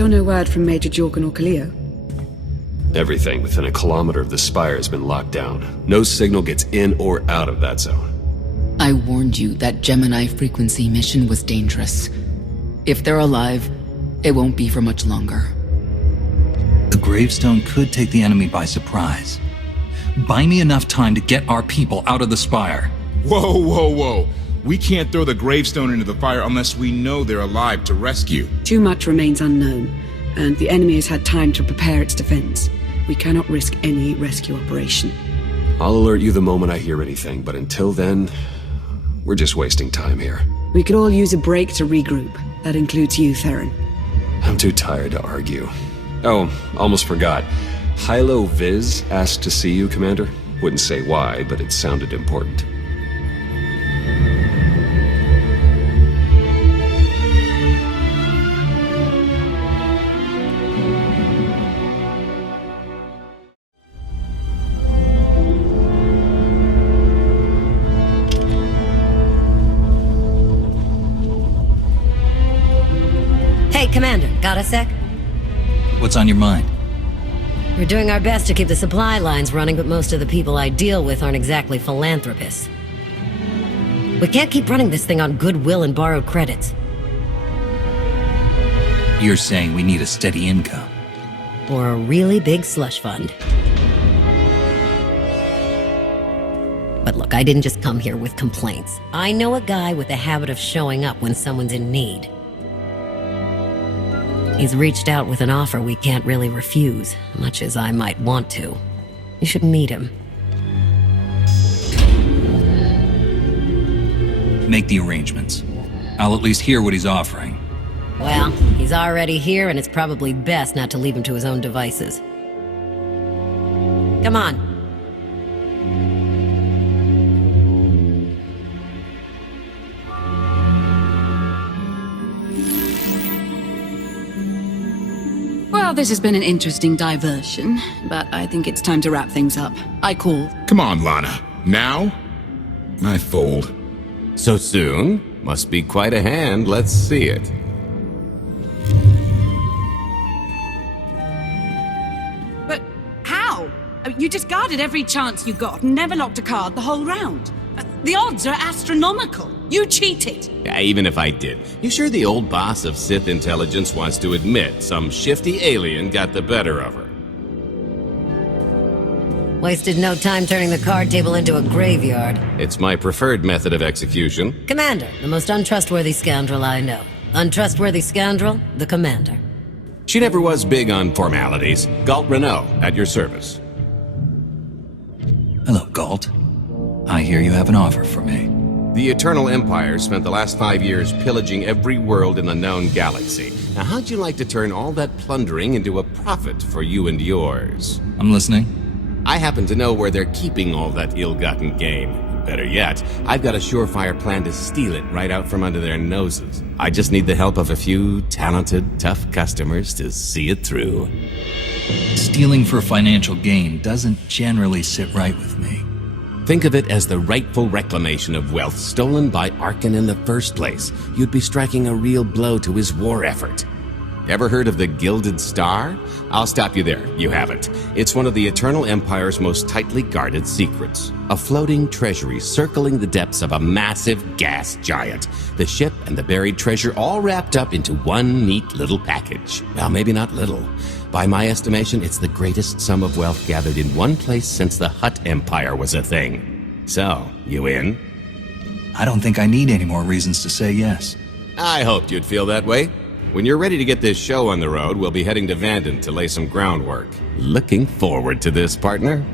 Still no word from Major Jorgen or Kaleo? Everything within a kilometer of the spire has been locked down. No signal gets in or out of that zone. I warned you that Gemini frequency mission was dangerous. If they're alive, it won't be for much longer. The gravestone could take the enemy by surprise. Buy me enough time to get our people out of the spire. Whoa, whoa, whoa. We can't throw the gravestone into the fire unless we know they're alive to rescue. Too much remains unknown, and the enemy has had time to prepare its defense. We cannot risk any rescue operation. I'll alert you the moment I hear anything, but until then, we're just wasting time here. We could all use a break to regroup. That includes you, Theron. I'm too tired to argue. Oh, almost forgot. Hylo Viz asked to see you, Commander. Wouldn't say why, but it sounded important. Hey, Commander, got a sec? What's on your mind? We're doing our best to keep the supply lines running, but most of the people I deal with aren't exactly philanthropists. We can't keep running this thing on goodwill and borrowed credits. You're saying we need a steady income. Or a really big slush fund. But look, I didn't just come here with complaints. I know a guy with a habit of showing up when someone's in need. He's reached out with an offer we can't really refuse, much as I might want to. You should meet him. Make the arrangements. I'll at least hear what he's offering. Well, he's already here, and it's probably best not to leave him to his own devices. Come on. Well, this has been an interesting diversion, but I think it's time to wrap things up. I call. Come on, Lana. Now? I fold. So soon? Must be quite a hand. Let's see it. But how? You discarded every chance you got and never locked a card the whole round. The odds are astronomical. You cheated. Yeah, even if I did. You sure the old boss of Sith intelligence wants to admit some shifty alien got the better of her? Wasted no time turning the card table into a graveyard. It's my preferred method of execution. Commander, the most untrustworthy scoundrel I know. Untrustworthy scoundrel, the Commander. She never was big on formalities. Galt Renault, at your service. Hello, Galt. I hear you have an offer for me. The Eternal Empire spent the last 5 years pillaging every world in the known galaxy. Now, how'd you like to turn all that plundering into a profit for you and yours? I'm listening. I happen to know where they're keeping all that ill-gotten gain. Better yet, I've got a surefire plan to steal it right out from under their noses. I just need the help of a few talented, tough customers to see it through. Stealing for financial gain doesn't generally sit right with me. Think of it as the rightful reclamation of wealth stolen by Arkan in the first place. You'd be striking a real blow to his war effort. Ever heard of the Gilded Star? I'll stop you there. You haven't. It's one of the Eternal Empire's most tightly guarded secrets. A floating treasury circling the depths of a massive gas giant. The ship and the buried treasure all wrapped up into one neat little package. Well, maybe not little. By my estimation, it's the greatest sum of wealth gathered in one place since the Hutt Empire was a thing. So, you in? I don't think I need any more reasons to say yes. I hoped you'd feel that way. When you're ready to get this show on the road, we'll be heading to Vandin to lay some groundwork. Looking forward to this, partner.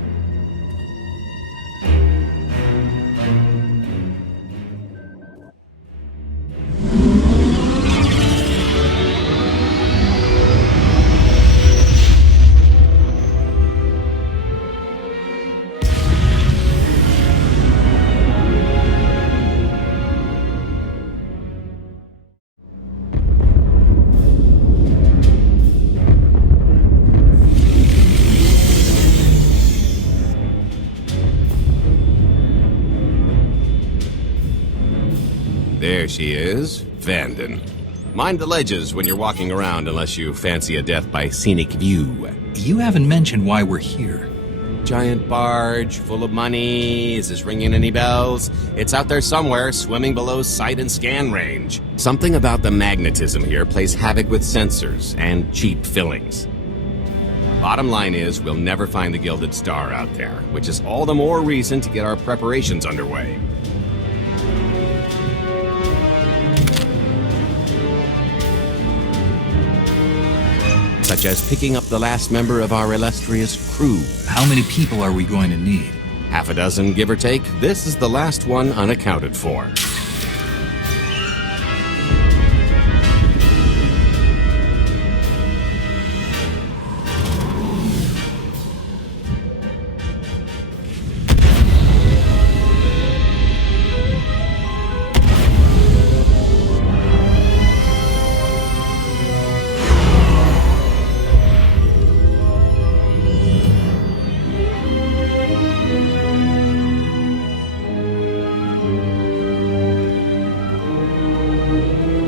There she is, Vandin. Mind the ledges when you're walking around unless you fancy a death by scenic view. You haven't mentioned why we're here. Giant barge, full of money. Is this ringing any bells? It's out there somewhere, swimming below sight and scan range. Something about the magnetism here plays havoc with sensors and cheap fillings. Bottom line is, we'll never find the Gilded Star out there, which is all the more reason to get our preparations underway. Such as picking up the last member of our illustrious crew. How many people are we going to need? Half a dozen, give or take. This is the last one unaccounted for.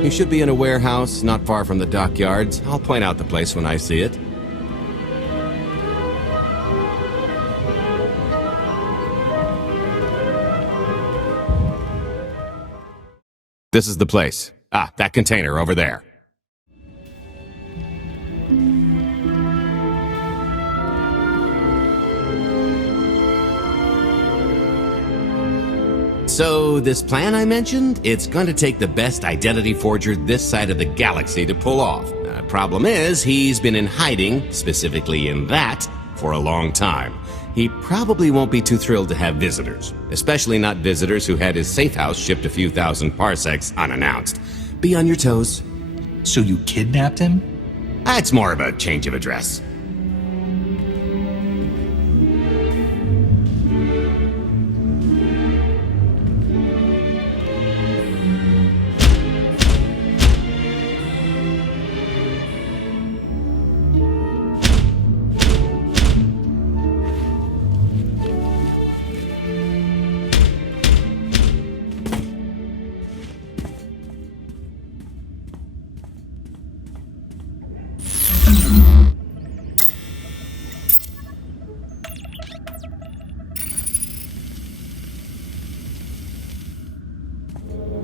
You should be in a warehouse not far from the dockyards. I'll point out the place when I see it. This is the place. Ah, that container over there. So, this plan I mentioned, it's going to take the best identity forger this side of the galaxy to pull off. Problem is, he's been in hiding, specifically in that, for a long time. He probably won't be too thrilled to have visitors, especially not visitors who had his safe house shipped a few thousand parsecs unannounced. Be on your toes. So you kidnapped him? It's more of a change of address.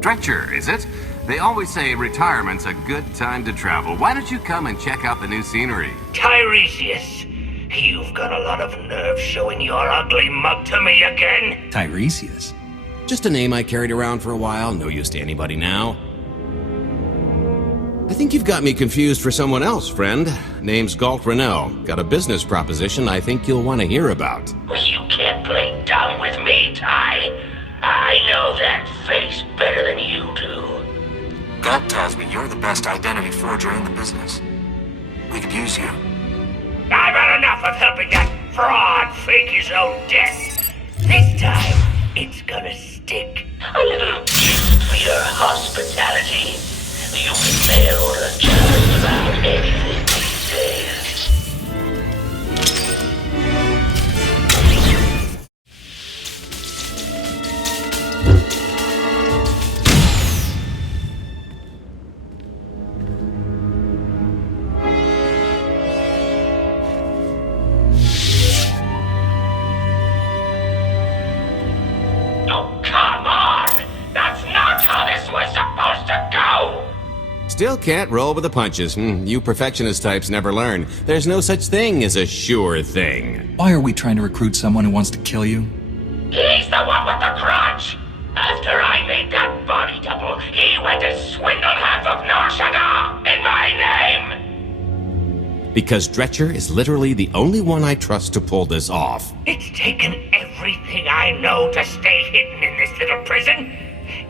Dretcher, is it? They always say retirement's a good time to travel. Why don't you come and check out the new scenery? Tiresias, you've got a lot of nerve showing your ugly mug to me again. Tiresias? Just a name I carried around for a while, no use to anybody now. I think you've got me confused for someone else, friend. Name's Galt Renault. Got a business proposition I think you'll want to hear about. You can't play dumb with me, Ty. I know that face better than you do. Galt tells me you're the best identity forger in the business. We could use you. I've had enough of helping that fraud fake his own death. This time, it's gonna stick. A little gift for your hospitality. You can mail order just about anything these days. Still can't roll with the punches. You perfectionist types never learn. There's no such thing as a sure thing. Why are we trying to recruit someone who wants to kill you? He's the one with the grudge. After I made that body double, he went to swindle half of Nar Shaddaa in my name. Because Dretcher is literally the only one I trust to pull this off. It's taken everything I know to stay hidden in this little prison.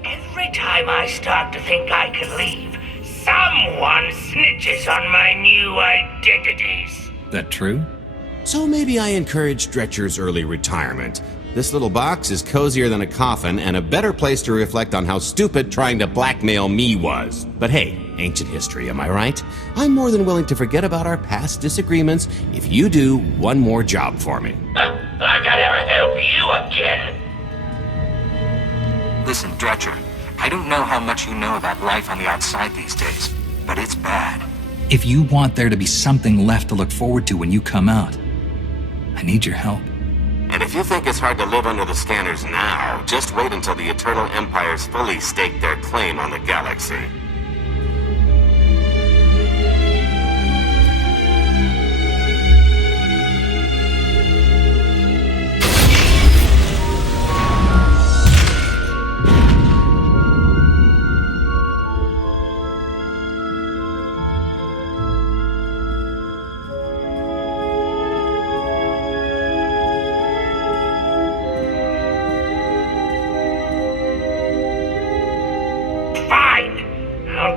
Every time I start to think I can leave, someone snitches on my new identities. That true? So maybe I encourage Dretcher's early retirement. This little box is cozier than a coffin and a better place to reflect on how stupid trying to blackmail me was. But hey, ancient history, am I right? I'm more than willing to forget about our past disagreements if you do one more job for me. I gotta ever help you again. Listen, Dretcher, I don't know how much you know about life on the outside these days, but it's bad. If you want there to be something left to look forward to when you come out, I need your help. And if you think it's hard to live under the scanners now, just wait until the Eternal Empires fully stake their claim on the galaxy.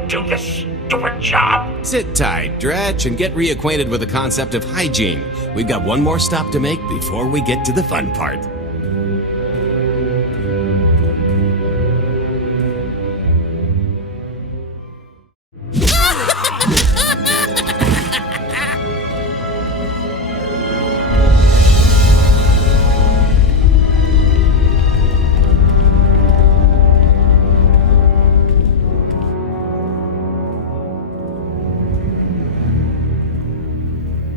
Do this stupid job. Sit tight, Dretch, and get reacquainted with the concept of hygiene. We've got one more stop to make before we get to the fun part.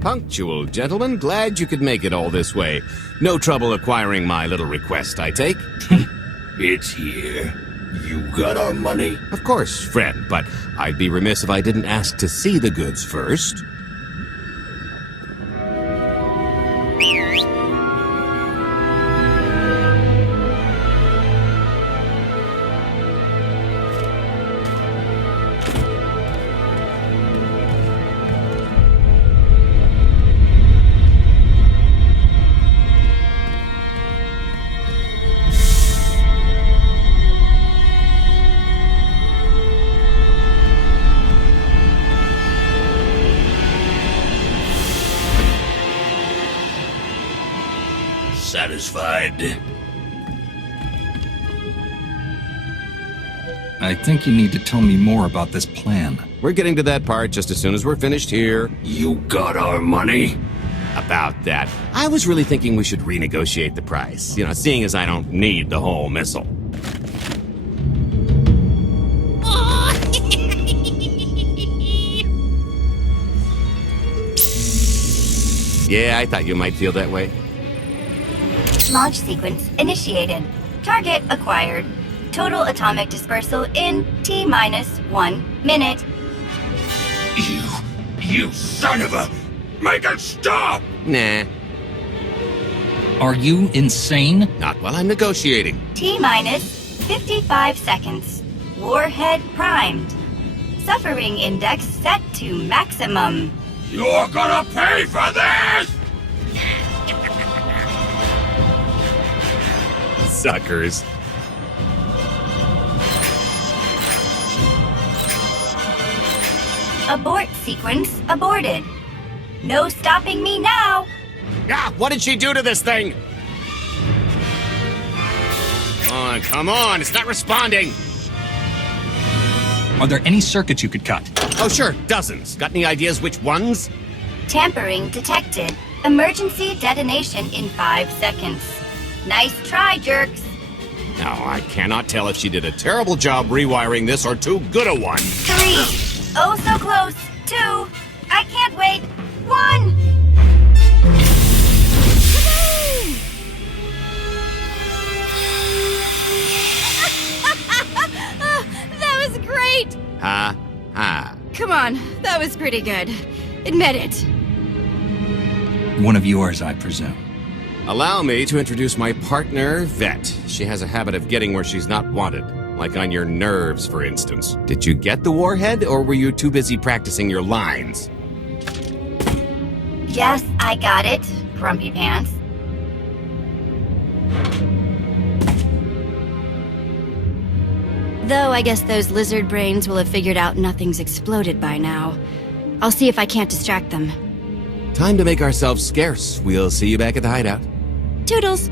Punctual, gentlemen. Glad you could make it all this way. No trouble acquiring my little request, I take? It's here. You got our money? Of course, friend, but I'd be remiss if I didn't ask to see the goods first. Satisfied? I think you need to tell me more about this plan. We're getting to that part just as soon as we're finished here. You got our money? About that, I was really thinking we should renegotiate the price. You know, seeing as I don't need the whole missile. Yeah, I thought you might feel that way. Launch sequence initiated. Target acquired. Total atomic dispersal in T-1 minute. You son of a... Make it stop! Nah. Are you insane? Not while I'm negotiating. T-55 seconds. Warhead primed. Suffering index set to maximum. You're gonna pay for this! Suckers. Abort sequence aborted. No stopping me now. Ah, what did she do to this thing? Come on, it's not responding. Are there any circuits you could cut? Oh, sure, dozens. Got any ideas which ones? Tampering detected. Emergency detonation in 5 seconds. Nice try, jerks. Now, I cannot tell if she did a terrible job rewiring this or too good a one. 3. Oh, so close. 2. I can't wait. 1. That was great! Ha, ha. Come on, that was pretty good. Admit it. One of yours, I presume. Allow me to introduce my partner, Vet. She has a habit of getting where she's not wanted. Like on your nerves, for instance. Did you get the warhead, or were you too busy practicing your lines? Yes, I got it, Grumpy Pants. Though I guess those lizard brains will have figured out nothing's exploded by now. I'll see if I can't distract them. Time to make ourselves scarce. We'll see you back at the hideout. Toodles!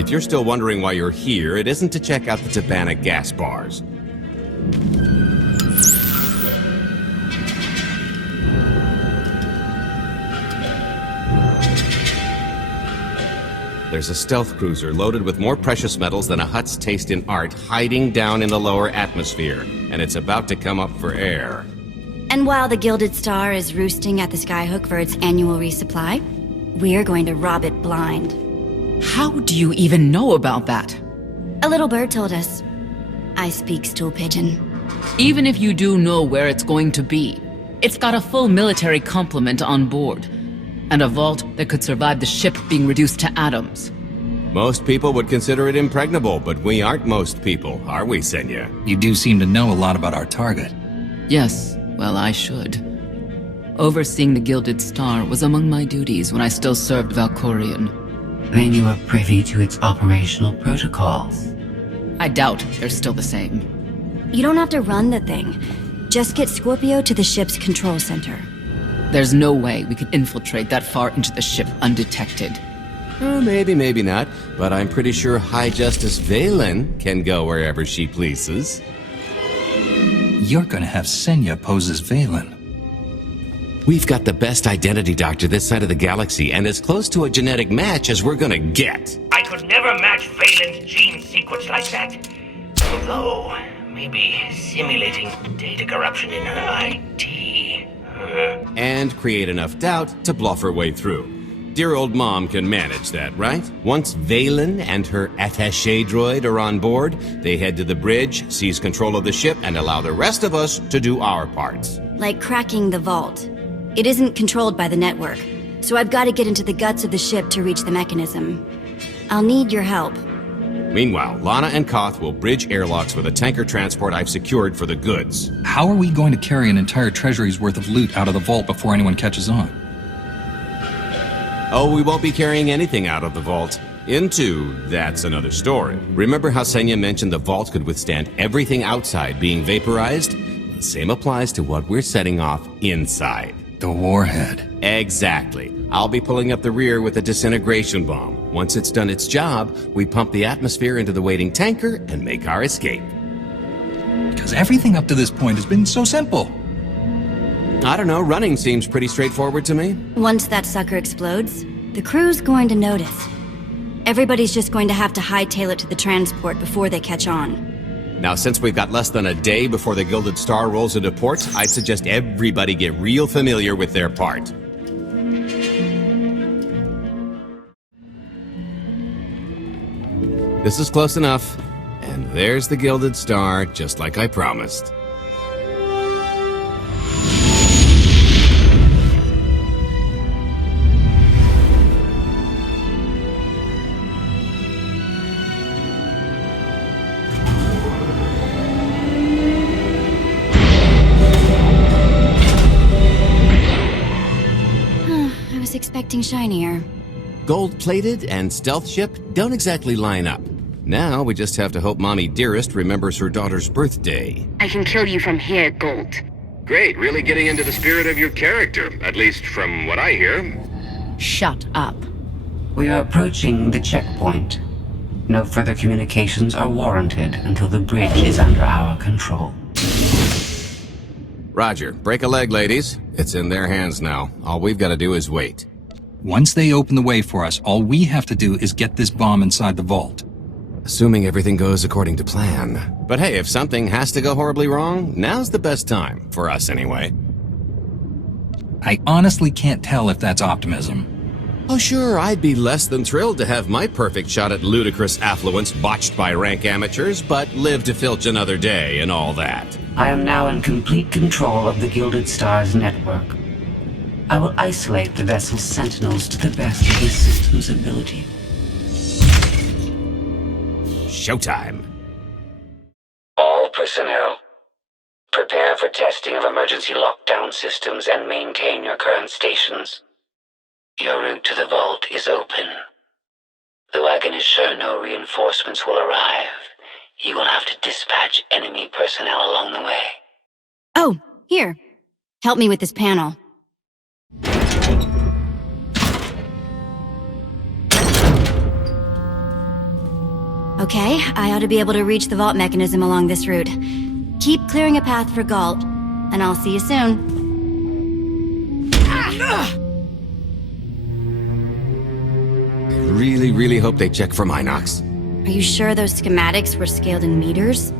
If you're still wondering why you're here, it isn't to check out the Tabana gas bars. There's a stealth cruiser loaded with more precious metals than a Hutt's taste in art hiding down in the lower atmosphere, and it's about to come up for air. And while the Gilded Star is roosting at the Skyhook for its annual resupply, we're going to rob it blind. How do you even know about that? A little bird told us. I speak stool pigeon. Even if you do know where it's going to be, it's got a full military complement on board, and a vault that could survive the ship being reduced to atoms. Most people would consider it impregnable, but we aren't most people, are we, Senya? You do seem to know a lot about our target. Yes, well, I should. Overseeing the Gilded Star was among my duties when I still served Valkorion. Then you are privy to its operational protocols. I doubt they're still the same. You don't have to run the thing. Just get Scorpio to the ship's control center. There's no way we could infiltrate that far into the ship undetected. Maybe, maybe not, but I'm pretty sure High Justice Valen can go wherever she pleases. You're gonna have Senya pose as Valen. We've got the best identity doctor this side of the galaxy, and as close to a genetic match as we're gonna get. I could never match Valen's gene sequence like that. Although, maybe simulating data corruption in her IT. And create enough doubt to bluff her way through. Dear old mom can manage that, right? Once Valen and her attaché droid are on board, they head to the bridge, seize control of the ship, and allow the rest of us to do our parts. Like cracking the vault. It isn't controlled by the network, so I've got to get into the guts of the ship to reach the mechanism. I'll need your help. Meanwhile, Lana and Koth will bridge airlocks with a tanker transport I've secured for the goods. How are we going to carry an entire treasury's worth of loot out of the vault before anyone catches on? Oh, we won't be carrying anything out of the vault. That's another story. Remember how Senya mentioned the vault could withstand everything outside being vaporized? The same applies to what we're setting off inside. The warhead. Exactly. I'll be pulling up the rear with a disintegration bomb. Once it's done its job, we pump the atmosphere into the waiting tanker and make our escape. Because everything up to this point has been so simple. I don't know, running seems pretty straightforward to me. Once that sucker explodes, the crew's going to notice. Everybody's just going to have to hightail it to the transport before they catch on. Now, since we've got less than a day before the Gilded Star rolls into port, I'd suggest everybody get real familiar with their part. This is close enough. And there's the Gilded Star, just like I promised. I was expecting shinier. Gold-plated and stealth ship don't exactly line up. Now we just have to hope Mommy Dearest remembers her daughter's birthday. I can kill you from here, Gold. Great, really getting into the spirit of your character, at least from what I hear. Shut up. We are approaching the checkpoint. No further communications are warranted until the bridge is under our control. Roger. Break a leg, ladies. It's in their hands now. All we've got to do is wait. Once they open the way for us, all we have to do is get this bomb inside the vault. Assuming everything goes according to plan. But hey, if something has to go horribly wrong, now's the best time. For us, anyway. I honestly can't tell if that's optimism. Oh sure, I'd be less than thrilled to have my perfect shot at ludicrous affluence botched by rank amateurs, but live to filch another day and all that. I am now in complete control of the Gilded Star's network. I will isolate the vessel's sentinels to the best of this system's ability. Showtime. All personnel, prepare for testing of emergency lockdown systems and maintain your current stations. Your route to the vault is open. Though I can assure no reinforcements will arrive, you will have to dispatch enemy personnel along the way. Oh, here. Help me with this panel. Okay, I ought to be able to reach the vault mechanism along this route. Keep clearing a path for Galt, and I'll see you soon. I really hope they check for Minox. Are you sure those schematics were scaled in meters?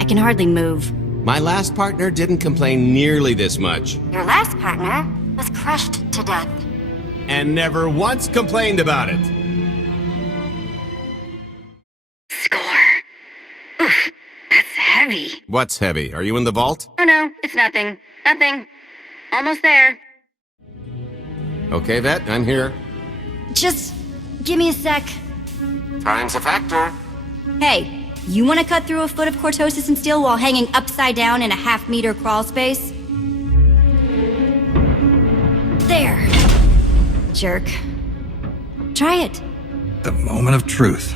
I can hardly move. My last partner didn't complain nearly this much. Your last partner was crushed to death. And never once complained about it. Oof, that's heavy. What's heavy? Are you in the vault? Oh no, it's nothing. Nothing. Almost there. Okay, Vet, I'm here. Just give me a sec. Time's a factor. Hey, you want to cut through a foot of cortosis and steel while hanging upside down in a half-meter crawl space? There. Jerk. Try it. The moment of truth.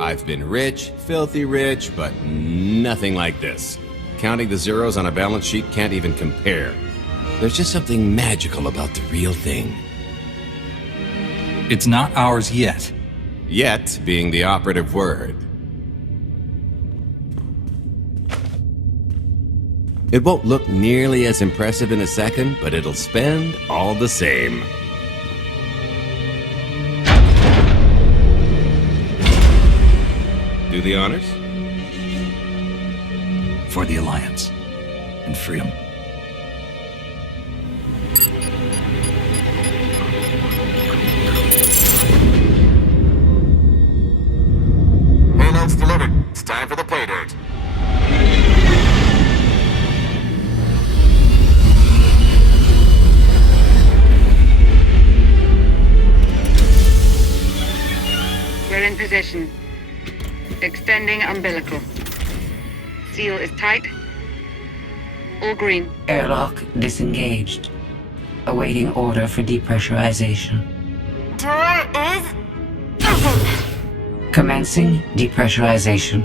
I've been rich, filthy rich, but nothing like this. Counting the zeros on a balance sheet can't even compare. There's just something magical about the real thing. It's not ours yet. Yet being the operative word. It won't look nearly as impressive in a second, but it'll spend all the same. Do the honors? For the Alliance. And freedom. Payload's delivered. It's time for the pay dirt. We're in position. Extending umbilical. Seal is tight. All green. Airlock disengaged. Awaiting order for depressurization. Door is open. Commencing depressurization.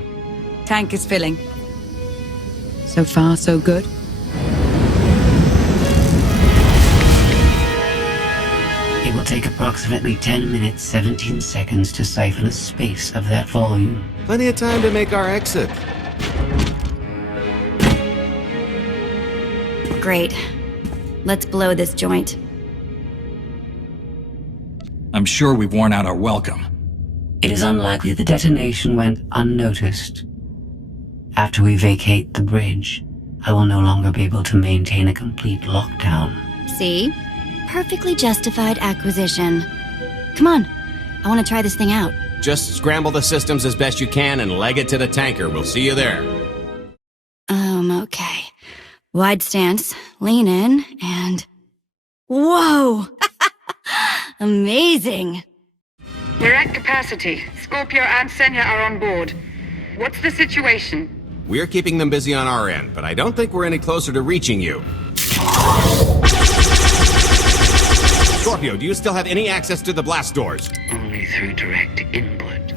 Tank is filling. So far, so good. It will take approximately 10 minutes, 17 seconds to siphon a space of that volume. Plenty of time to make our exit. Great. Let's blow this joint. I'm sure we've worn out our welcome. It is unlikely the detonation went unnoticed. After we vacate the bridge, I will no longer be able to maintain a complete lockdown. See? Perfectly justified acquisition. Come on. I want to try this thing out. Just scramble the systems as best you can and leg it to the tanker. We'll see you there. Okay. Wide stance, lean in, and... Whoa! Amazing! We're at capacity. Scorpio and Senya are on board. What's the situation? We're keeping them busy on our end, but I don't think we're any closer to reaching you. Scorpio, do you still have any access to the blast doors? Only through direct input.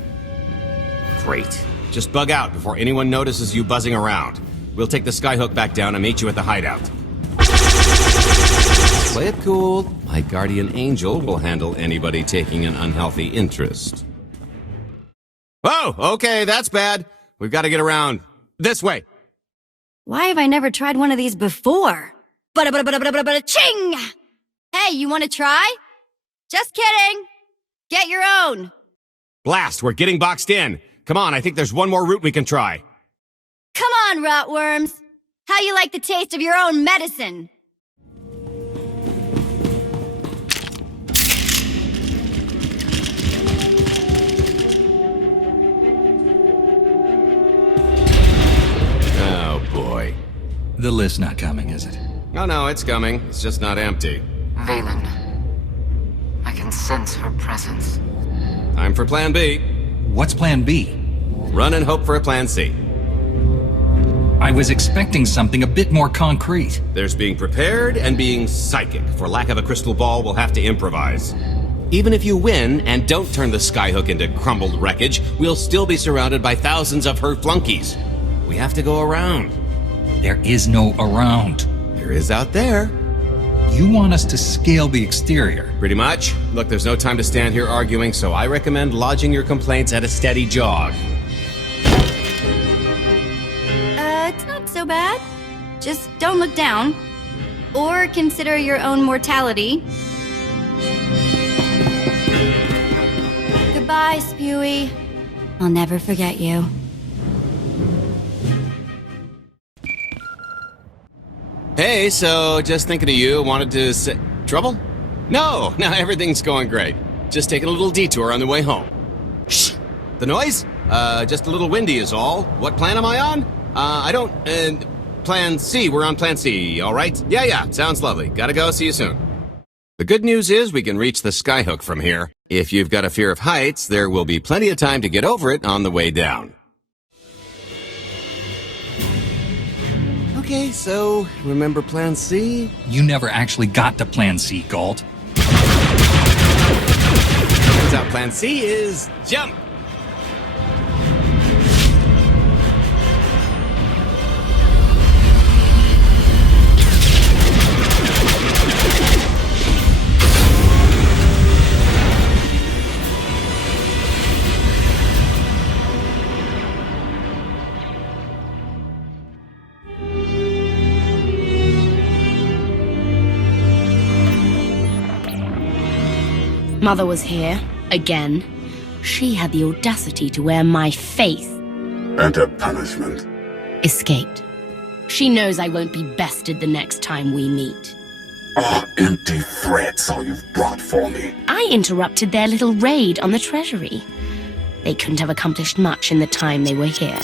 Great. Just bug out before anyone notices you buzzing around. We'll take the skyhook back down and meet you at the hideout. Play it cool. My guardian angel will handle anybody taking an unhealthy interest. Oh, okay, that's bad. We've got to get around. This way. Why have I never tried one of these before? Ching! Hey, you want to try? Just kidding. Get your own. Blast, we're getting boxed in. Come on, I think there's one more route we can try. Come on, rotworms. How you like the taste of your own medicine? Oh, boy. The list's not coming, is it? Oh, no, it's coming. It's just not empty. Valen. I can sense her presence. Time for Plan B. What's Plan B? Run and hope for a Plan C. I was expecting something a bit more concrete. There's being prepared and being psychic. For lack of a crystal ball, we'll have to improvise. Even if you win and don't turn the skyhook into crumbled wreckage, we'll still be surrounded by thousands of her flunkies. We have to go around. There is no around. There is out there. You want us to scale the exterior. Pretty much. Look, there's no time to stand here arguing, so I recommend lodging your complaints at a steady jog. It's not so bad. Just don't look down. Or consider your own mortality. Goodbye, Spewy. I'll never forget you. Hey, so just thinking of you, wanted to say... Trouble? No, everything's going great. Just taking a little detour on the way home. Shh! The noise? Just a little windy is all. What plan am I on? Plan C. We're on Plan C, all right? Yeah, sounds lovely. Gotta go, see you soon. The good news is we can reach the skyhook from here. If you've got a fear of heights, there will be plenty of time to get over it on the way down. Okay, so, remember Plan C? You never actually got to Plan C, Galt. Turns out Plan C is jump! Mother was here, again. She had the audacity to wear my face. And her punishment? Escaped. She knows I won't be bested the next time we meet. Are empty threats all you've brought for me? I interrupted their little raid on the treasury. They couldn't have accomplished much in the time they were here.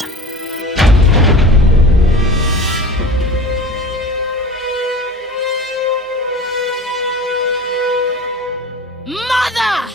Mother!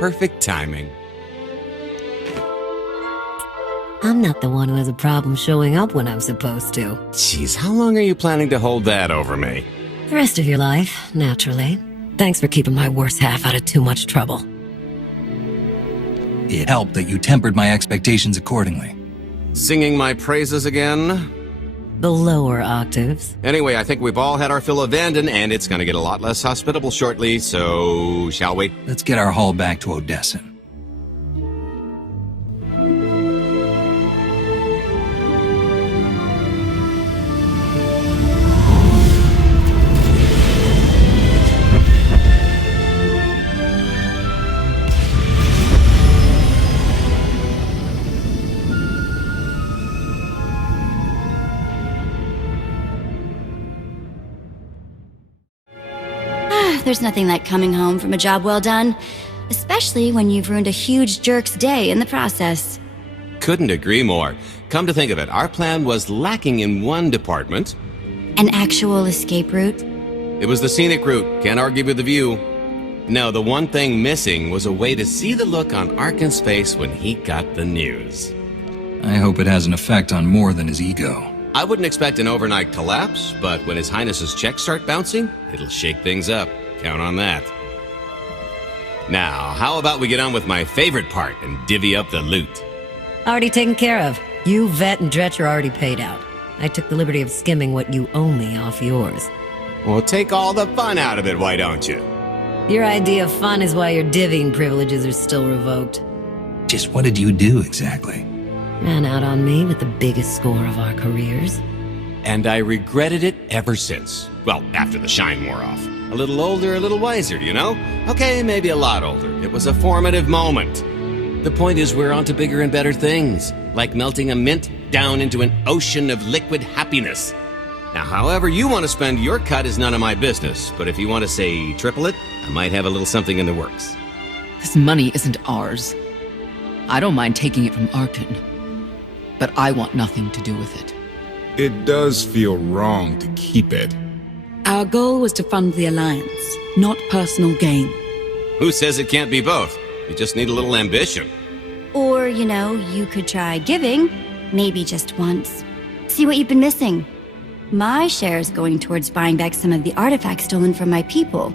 Perfect timing. I'm not the one who has a problem showing up when I'm supposed to. Jeez, how long are you planning to hold that over me? The rest of your life, naturally. Thanks for keeping my worse half out of too much trouble. It helped that you tempered my expectations accordingly. Singing my praises again? The lower octaves. Anyway, I think we've all had our fill of Vandin, and it's gonna get a lot less hospitable shortly, so shall we? Let's get our haul back to Odessen. There's nothing like coming home from a job well done, especially when you've ruined a huge jerk's day in the process. Couldn't agree more. Come to think of it, our plan was lacking in one department. An actual escape route? It was the scenic route, can't argue with the view. No, the one thing missing was a way to see the look on Arkin's face when he got the news. I hope it has an effect on more than his ego. I wouldn't expect an overnight collapse, but when His Highness's checks start bouncing, it'll shake things up. Count on that. Now, how about we get on with my favorite part and divvy up the loot? Already taken care of. You, Vet, and Dretch are already paid out. I took the liberty of skimming what you owe me off yours. Well, take all the fun out of it, why don't you? Your idea of fun is why your divvying privileges are still revoked. Just what did you do exactly? Ran out on me with the biggest score of our careers. And I regretted it ever since. Well, after the shine wore off. A little older, a little wiser, you know? Okay, maybe a lot older. It was a formative moment. The point is we're on to bigger and better things, like melting a mint down into an ocean of liquid happiness. Now, however you want to spend your cut is none of my business, but if you want to say triple it, I might have a little something in the works. This money isn't ours. I don't mind taking it from Arkin, but I want nothing to do with it. It does feel wrong to keep it. Our goal was to fund the Alliance, not personal gain. Who says it can't be both? You just need a little ambition. Or, you could try giving, Maybe just once. See what you've been missing. My share is going towards buying back some of the artifacts stolen from my people,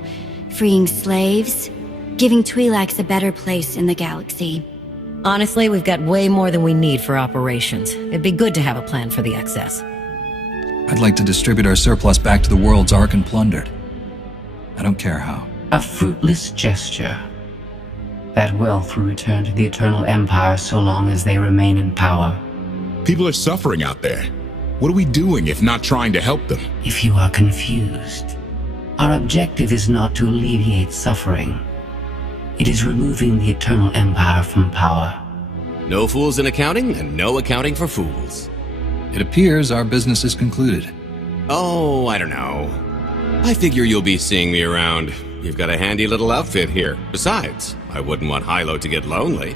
freeing slaves, giving Twi'leks a better place in the galaxy. Honestly, we've got way more than we need for operations. It'd be good to have a plan for the excess. I'd like to distribute our surplus back to the worlds Arkan plundered. I don't care how. A fruitless gesture. That wealth will return to the Eternal Empire so long as they remain in power. People are suffering out there. What are we doing if not trying to help them? If you are confused, our objective is not to alleviate suffering. It is removing the Eternal Empire from power. No fools in accounting, and no accounting for fools. It appears our business is concluded. Oh, I don't know. I figure you'll be seeing me around. You've got a handy little outfit here. Besides, I wouldn't want Hilo to get lonely.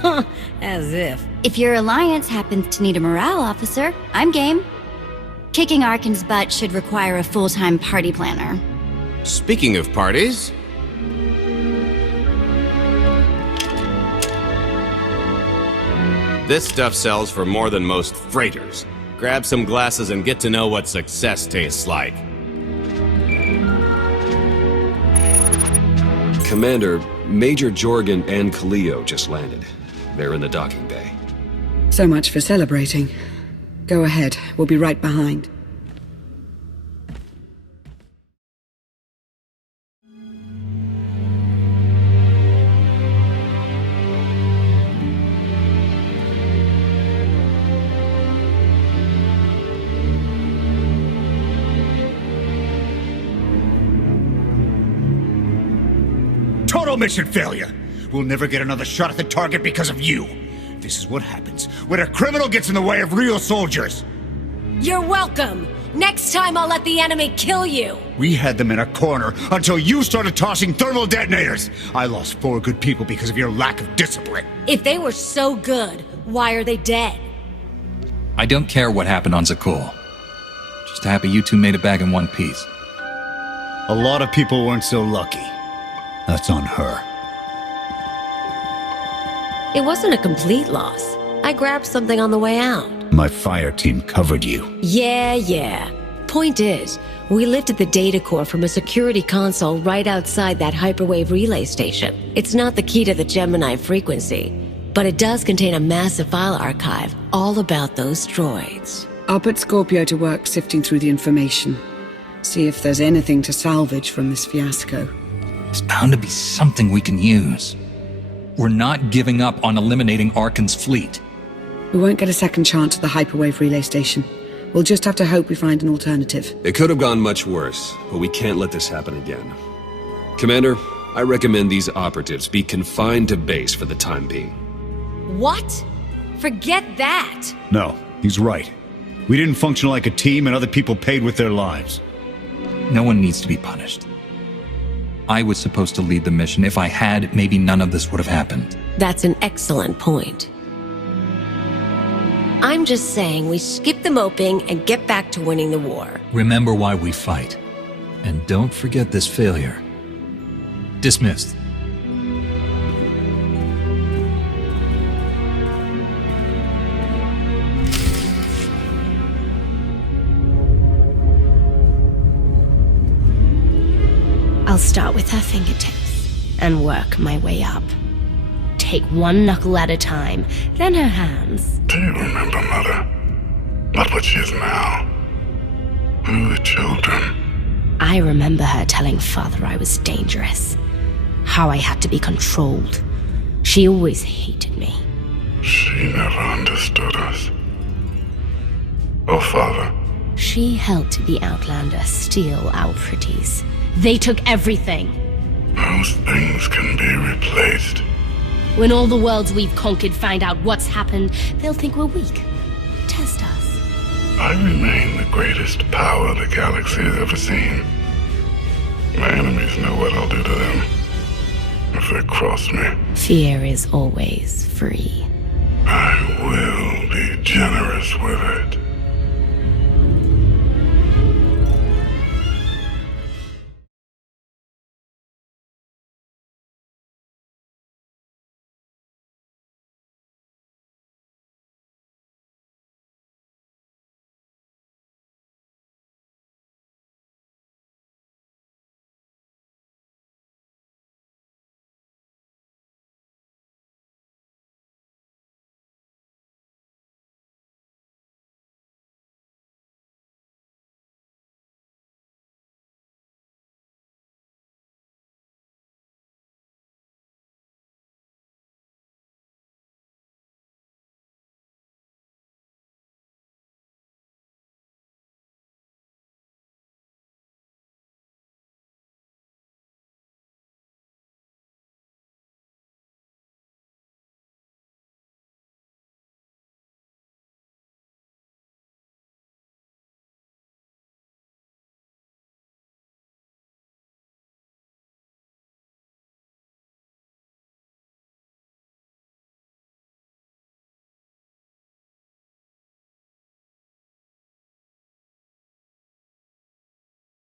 Huh, as if. If your alliance happens to need a morale officer, I'm game. Kicking Arkan's butt should require a full-time party planner. Speaking of parties... This stuff sells for more than most freighters. Grab some glasses and get to know what success tastes like. Commander, Major Jorgen and Kaleo just landed. They're in the docking bay. So much for celebrating. Go ahead, we'll be right behind. Total mission failure! We'll never get another shot at the target because of you. This is what happens when a criminal gets in the way of real soldiers. You're welcome. Next time I'll let the enemy kill you. We had them in a corner until you started tossing thermal detonators. I lost 4 good people because of your lack of discipline. If they were so good, why are they dead? I don't care what happened on Zakuul. Just happy you two made it back in one piece. A lot of people weren't so lucky. That's on her. It wasn't a complete loss. I grabbed something on the way out. My fire team covered you. Yeah. Point is, we lifted the data core from a security console right outside that hyperwave relay station. It's not the key to the Gemini frequency, but it does contain a massive file archive all about those droids. I'll put Scorpio to work sifting through the information. See if there's anything to salvage from this fiasco. There's bound to be something we can use. We're not giving up on eliminating Arkan's fleet. We won't get a second chance at the hyperwave relay station. We'll just have to hope we find an alternative. It could have gone much worse, but we can't let this happen again. Commander, I recommend these operatives be confined to base for the time being. What? Forget that! No, he's right. We didn't function like a team and other people paid with their lives. No one needs to be punished. I was supposed to lead the mission. If I had, maybe none of this would have happened. That's an excellent point. I'm just saying we skip the moping and get back to winning the war. Remember why we fight. And don't forget this failure. Dismissed. I'll start with her fingertips and work my way up. Take one knuckle at a time, then her hands. Do you remember, Mother? Not what she is now. Who are the children? I remember her telling Father I was dangerous. How I had to be controlled. She always hated me. She never understood us. Oh, Father. She helped the Outlander steal our pretties. They took everything. Those things can be replaced. When all the worlds we've conquered find out what's happened, they'll think we're weak. Test us. I remain the greatest power the galaxy has ever seen. My enemies know what I'll do to them if they cross me. Fear is always free. I will be generous with it.